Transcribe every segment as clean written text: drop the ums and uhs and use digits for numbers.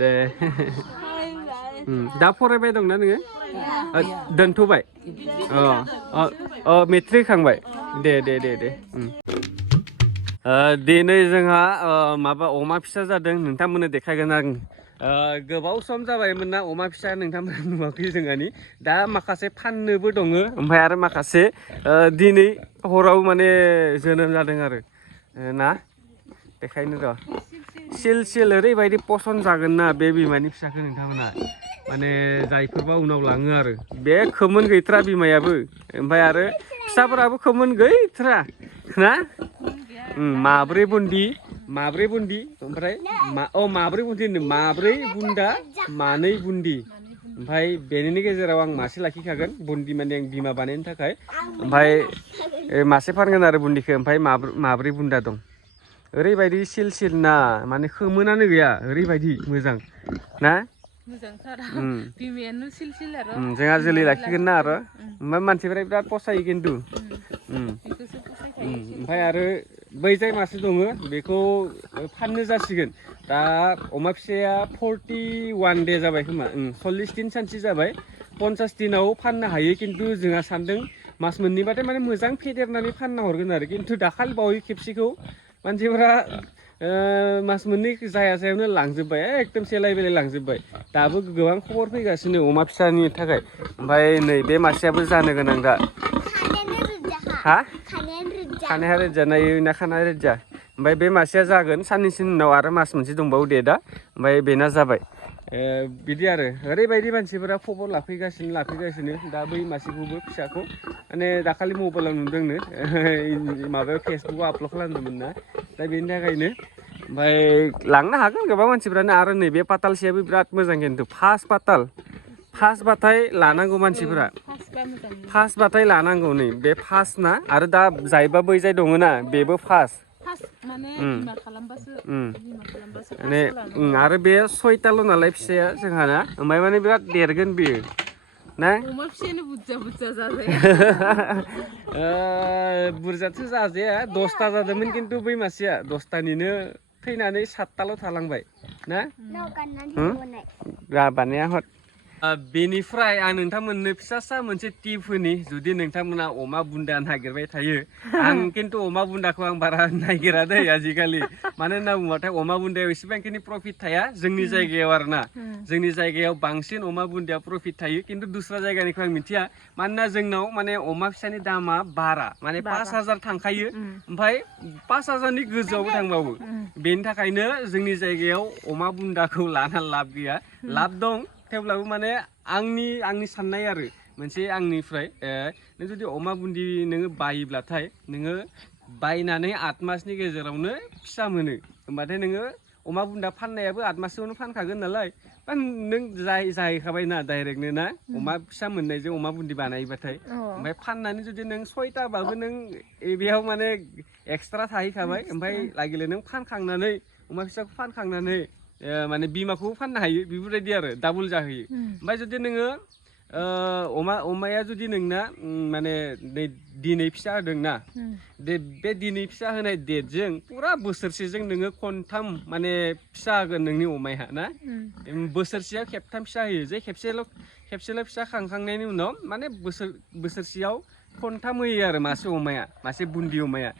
दे दा फरायबाय दंना नोङो दोनथ'बाय मेट्रिक खांबाय दे दिनै जोंहा माबा अमा फिसा जादों नोंथांमोननो देखायगोन आं गोबाव सम जाबायमोन ना अमा फिसा नोंथांमोना नुवाखै जोंहानि दा माखासे फाननोबो दङ ओमफ्राय आरो माखासे दिनै हराव माने जोनोम जादों आरो ना बेखायनो र' सिल ओरैबायदि पसन्द जागोन ना बे बिमानि फिसाखौ नोंथांमोना माने जायफोरबा उनाव लाङो आरो बे खोमोन गैथ्रा बिमायाबो ओमफ्राय आरो फिसाफोराबो खोमोन गैथ्रा ना माब्रै बुन्दि ओमफ्राय माब्रै बुन्दि माब्रै बुन्दा मानै बुन्दि ओमफ्राय बेनिनि गेजेराव आं मासे लाखिखागोन बुन्दि माने आं बिमा बानायनो थाखाय ओमफ्राय मासे फानगोन आरो बुन्दिखौ ओमफ्राय माब्रै बुन्दा दं ओरैबायदि सिल ना माने खोमोनानो गैया ओरैबायदि मोजां ना मोजांथार बिमायानो सिल आरो जोंहा जोलै लाखिगोन ना आरो ओमफ्राय मानसिफोरा बिराद फसायो खिन्थु ओमफ्राय आरो बै जाय मासे दङ बेखौ फाननो जासिगोन दा अमा फिसाया 41 दे जाबाय खोमा 40 दिन सानसे जाबाय 50 दिनाव फाननो हायो खिन्थु जोंहा सानदों मास मोननैबाथाय माने मोजां फेदेरनानै फानना हरगोन आरो खिन्थु दाखालि बावै खेबसेखौ मानसिफोरा मास मोननै जायावनो लांजोब्बाय एकदम सेलाय बेलाय लांजोब्बाय दाबो गोबां खबर फैगासिनो अमा फिसानि थाखाय ओमफ्राय नै बे मासेयाबो जानो गोनां दा खानाया रोजा नायो ना खानाया रोजा ओमफ्राय बे मासेया जागोन साननैसोनि उनाव आरो मास मोनसे दंबावो डेटआ ओमफ्राय बेना जाबाय बिदि आरो ओरैबायदि मानसिफोरा खबर लाफैगासिनो दा बै मासेखौबो फिसाखौ माने दाखालि मबाइलाव नुदोंनो माबायाव फेसबुकआव आपलड खालामदोंमोन ना दा बेनि थाखायनो ओमफ्राय लांनो हागोन गोबां मानसिफ्रानो आरो नैबे पातालसेयाबो बिराद मोजां खिन्थु फार्स्टबाथाय लानांगौ मानसिफोरा फार्स्टबाथाय लानांगौ नै बे फार्स्ट ना आरो दा जायबा बै जाय दङ ना बेबो फार्स्ट माने आरो बे 6ताल' नालाय फिसाया जोंहा ना ओमफ्राय माने बिराद देरगोन बेयो ना अमा फिसायानो बुरजा जाजाया बुरजाथ' जाजाया 10ता जादोंमोन खिन्थु बै मासेया 10तानिनो थैनानै 7ताल' थालांबाय ना बानाया हद बेनिफ्राय आं नोंथांमोननो फिसा मोनसे टिप होनि जुदि नोंथांमोना अमा बुन्दा नागिरबाय थायो आं खिन्थु अमा बुन्दाखौ आं बारा नागिरा दै आजिखालि मानो होनना बुङोबाथाय अमा बुन्दायाव एसेबांखिनि प्रफिट थाया जोंनि जायगायाव आरो ना जोंनि जायगायाव बांसिन अमा बुन्दाया प्रफिट थायो खिन्थु दस्रा जायगानिखौ आं मिथिया मानोना जोंनाव माने अमा फिसानि दामा बारा माने 5000 थांखायो ओमफ्राय 5000नि गोजौआवबो थांबावो बेनि थाखायनो जोंनि जायगायाव अमा बुन्दाखौ लाना लाब गैया लाब दं थेवब्लाबो माने आंनि साननाय आरो मोनसे आंनिफ्राय नों जुदि अमा बुन्दि नोङो बायोब्लाथाय नोङो बायनानै 8 मासनि गेजेरावनो फिसा मोनो होमबाथाय नोङो अमा बुन्दा फाननायाबो 8 मासआवनो फानखागोन नालाय नों जाहैखाबायना डाइरेक्टनो ना अमा फिसा मोननायजों अमा बुन्दि बानायबाथाय ओमफ्राय फाननानै जुदि नों 6ताबाबो नों बेयाव माने एक्सट्रा थाहैखाबाय ओमफ्राय लागिले नों फानखांनानै अमा फिसाखौ फानखांनानै माने बिमाखौबो फाननो हायो बेफोरबायदि आरो डाबल जाहैयो ओमफ्राय जुदि नोङो अमाया जुदि नोंना माने दिनै फिसा होदोंना बे दिनै फिसा होनाय डेटजों फुरा बोसोरसेजों नोङो खनथाम माने फिसा होगोन नोंनि अमाया ना बोसोरसेयाव खेबथाम फिसा होयो जे खेबसेल' फिसा खांखांनायनि उनाव माने बोसोरसेयाव खनथाम होयो आरो मासे बुन्दि अमाया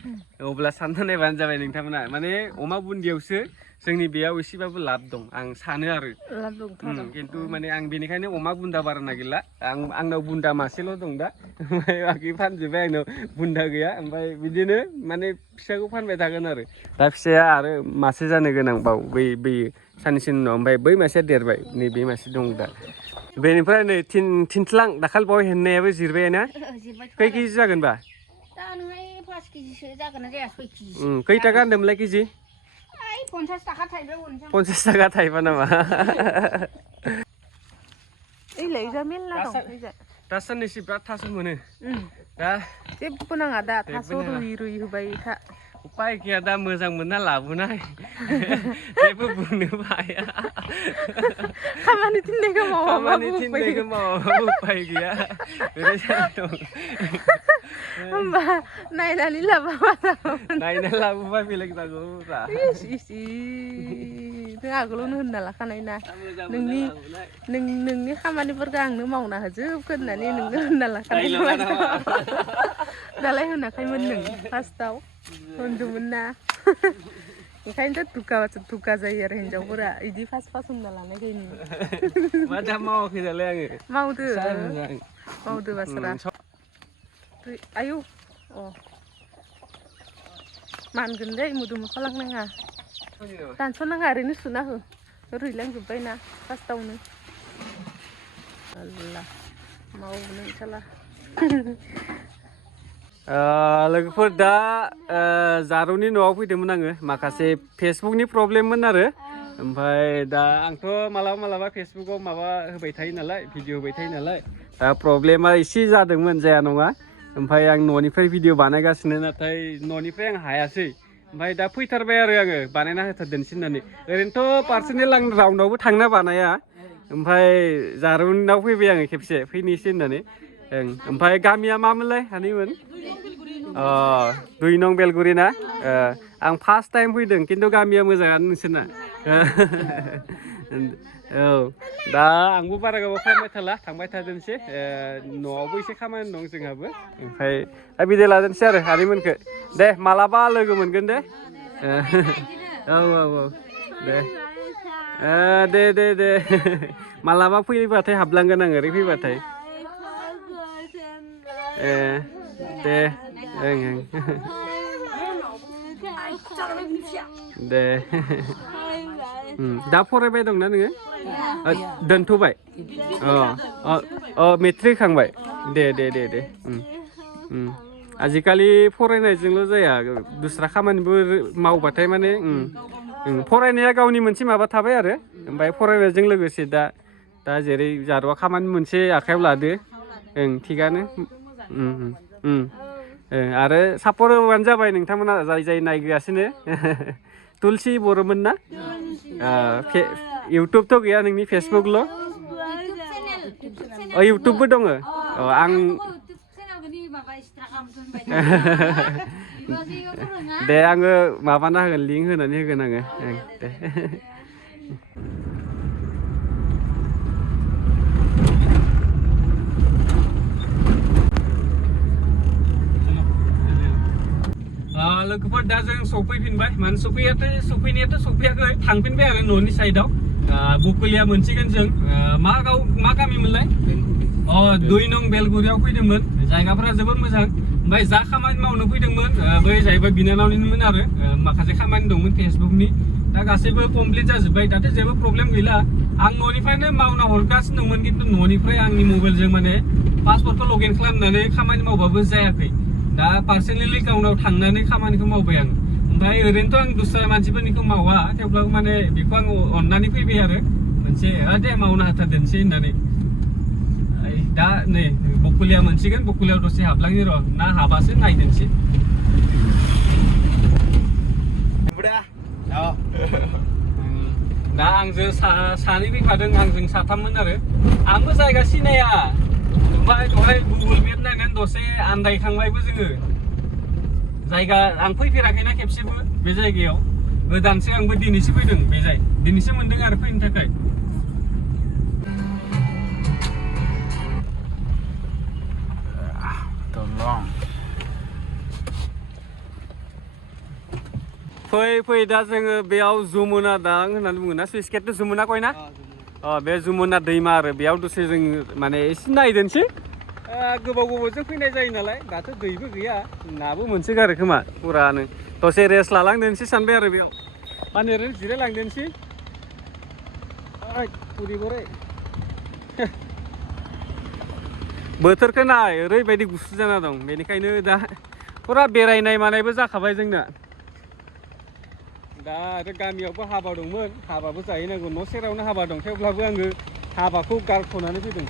अब्ला सानना नायबानो जाबाय नोंथांमोना माने अमा बुन्दियावसो जोंनि बेयाव एसेबाबो लाब दं आं सानो आरो खिन्थु माने आं बेनिखायनो अमा बुन्दा बारा नागिरला आंनाव बुन्दा मासेल' दं दा ओमफ्राय बाखि फानजोब्बाय आंनाव बुन्दा गैया ओमफ्राय बिदिनो माने फिसाखौ फानबाय थागोन आरो दा फिसाया आरो मासे जानो गोनां बाव बै साननैसोनि उनाव ओमफ्राय बै मासेया देरबाय नैबे मासे दं दा बेनिफ्राय नै थिनथ्लां दाखालि बावै हेननायाबो जिरबाय ना खै केजि जागोनबा दा नोंहाय 5 केजिसो जागोन ना जाया 6 केजि खै थाखा होनदोंमोनलाय केजि 50 थाखा थाइबाय 50 थाखा थाइबा नामा दा साननैसो बिराद थास' मोनो दा जेबो नाङा दा थास' रुइ होबाय था उपाय गैया दा मोजां मोनना लाबोनाय जेबो बुंनोबो हाया खामानि थिननायखौ मावाबाबो उपाय गैया होमबा नायनानै लाबोबा बेलेग जागौ नों आगोलावनो होनना लाखानाय ना नोंनि खामानिफोरखौ आंनो मावना होजोबगोन होननानै नोंनो होनना लाखानाय दालाय होनाखैमोन नों फार्स्टआव होनदोंमोन ना ओंखायनोथ' दुगा जायो आरो हिन्जावफोरा इदि फार्स्ट होनना लानायखायनो मा दा मावाखै दालाय आङो मावदो बास्रा आयौ अ मानगोन दै मोदोम खालामनाङा दानस'नाङा ओरैनो सुना हो रुइलांजोब्बायना फार्स्टआवनो आल्ला मावनो ओंखारला लोगोफोर दा जारौनि न'आव फैदोंमोन आङो माखासे फेसबुकनि प्रब्लेममोन आरो ओमफ्राय दा आंथ' मालाबा फेसबुकाव माबा होबाय थायो नालाय भिडिअ होबाय थायो नालाय दा प्रब्लेमा एसे जादोंमोन जाया नङा ओमफ्राय आं न'निफ्राय भिडिअ बानायगासिनो नाथाय न'निफ्राय आं हायासै ओमफ्राय दा फैथारबाय आरो आङो बानायना होथारदोंसै होननानै ओरैनोथ' पार्सनेल आं राउन्डआवबो थांना बानाया ओमफ्राय जारौनाव फैबाय आङो खेबसे फैनोसै होननानै ओमफ्राय गामिया मामोनलाय हानिमोन 2 नं बेलगुरि ना आं फार्स्ट टाइम फैदों खिन्थु गामिया मोजाङानो नोंसोरना औ दा आंबो बारा गोबाव खालामबाय थाला थांबाय थादोंसै न'आवबो एसे खामानि दं जोंहाबो ओमफ्राय दा बिदि लादोंसै आरो हानिमोनखौ दे मालाबा लोगो मोनगोन दे औ दे मालाबा फैबाथाय हाबलांगोन आं ओरै फैबाथाय दे दे दा फरायबाय दंना नोङो दोनथ'बाय मेट्रिक खांबाय दे आजिखालि फरायनायजोंल' जाया दस्रा खामानिबो मावबाथाय माने फरायनाया गावनि मोनसे माबा थाबाय आरो ओमफ्राय फरायनायजों लोगोसे दा जेरै जारौआ खामानि मोनसे आखायाव लादो थिगानो आरो सापर्ट होबानो जाबाय नोंथांमोना जाय नायगासिनो तुलसि बर'मोन ना इउटुबथ' गैया नोंनि फेसबुकल' इउटुबबो दङ आं दे आङो माबाना होगोन लिंक होनानै होगोन आङो दे लोगोफोर दा जों सफैफिनबाय माने सफैनायाथ' सफैयाखै थांफिनबाय आरो न'नि साइडआव बुकुलिया मोनसिगोन जों मा गामिमोनलाय 2 नं बेलगुरियाव फैदोंमोन जायगाफोरा जोबोद मोजां ओमफ्राय जा खामानि मावनो फैदोंमोन बै जाहैबाय बिनानावनिमोन आरो माखासे खामानि दंमोन फेसबुकनि दा गासैबो कमप्लिट जाजोब्बाय दाथ' जेबो प्रब्लेम गैला आं न'निफ्रायनो मावना हरगासिनो दंमोन खिन्थु न'निफ्राय आंनि मबाइलजों माने पासवर्डखौ लगइन खालामनानै खामानि मावबाबो जायाखै दा पार्सनेलि गावनाव थांनानै खामानिखौ मावबाय आं ओमफ्राय ओरैनोथ' आं दस्रा मानसिफोरनिखौ मावा थेवब्लाबो माने बेखौ आं अननानै फैबाय आरो मोनसे दे मावना होथारदोंसै होननानै दा नै बकुलिया मोनसिगोन बकुलियाव दसे हाबलांनि र' ना हाबासो नायदोंसै दा आंजों सानै फैखादों आंजों साथाममोन आरो आंबो जायगा सिनाया ओमफ्राय दहाय गुगोल मेप नायनानै दसे आन्दायखांबायबो जोङो जायगा आं फैफेराखैना खेबसेबो बे जायगायाव गोदानसो आंबो दिनैसो फैदों दिनैसो मोनदों आरो फैनो थाखाय फै दा जोङो बेयाव जमुना दालां होननानै बुङो ना सुइस गेट जमुना कयना बे जमुना दैमा आरो बेयाव दसे जों माने एसे नायदोंसै गोबावजों फैनाय जायो नालाय दाथ' दैबो गैया नाबो मोनसोगारो खोमा फुरानो दसे रेस्ट लालांदोंसै सानबाय आरो बेयाव माने ओरैनो जिरायलांदोंसै बोथोरखौ नाय ओरैबायदि गुसु जाना दं बेनिखायनो दा फुरा बेरायनाय मानायबो जाखाबाय जोंना दा आरो गामियावबो हाबा दंमोन हाबाबो जाहैनांगौ न' सेरावनो हाबा दं थेवब्लाबो आङो हाबाखौ गारथ'नानै फैदों